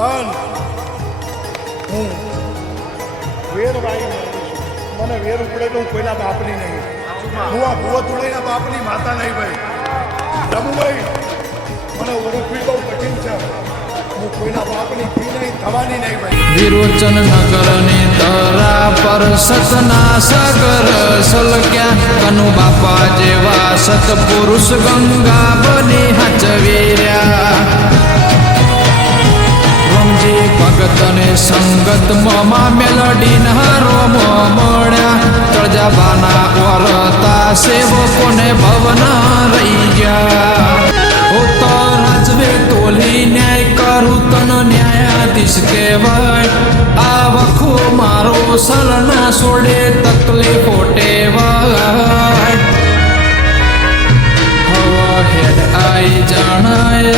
અન હું વેર વાઈ મને વેર ઉપડે તો હું કોઈના બાપની નહીં, હું આ ભૂવો તુળઈના બાપની માતા નહીં ભાઈ. રમુભાઈ મને ઓળખવી બહુ કઠિન છે, હું કોઈના બાપની ફી નહીં, થવાની નહીં ભાઈ. વિરોચન નગરની તરા પર સતના સાગર સલક્યા, કનુ બાપા જેવા સતપુરુષ ગંગા બની હચવીર્યા. રમજી ભગતને સંગત મોમાં મેલડી નહારો મળ્યા, તળજાબાના વરતા સેવકોને ભવના રહી ગયા. તો રાજવે તોલી ન્યાય કરું તન ન્યાયાધીશ કહેવાય, આ વખો મારો સલના સોડે તકલીફો ટેવાય. હવા હેડ આઈ જાણાય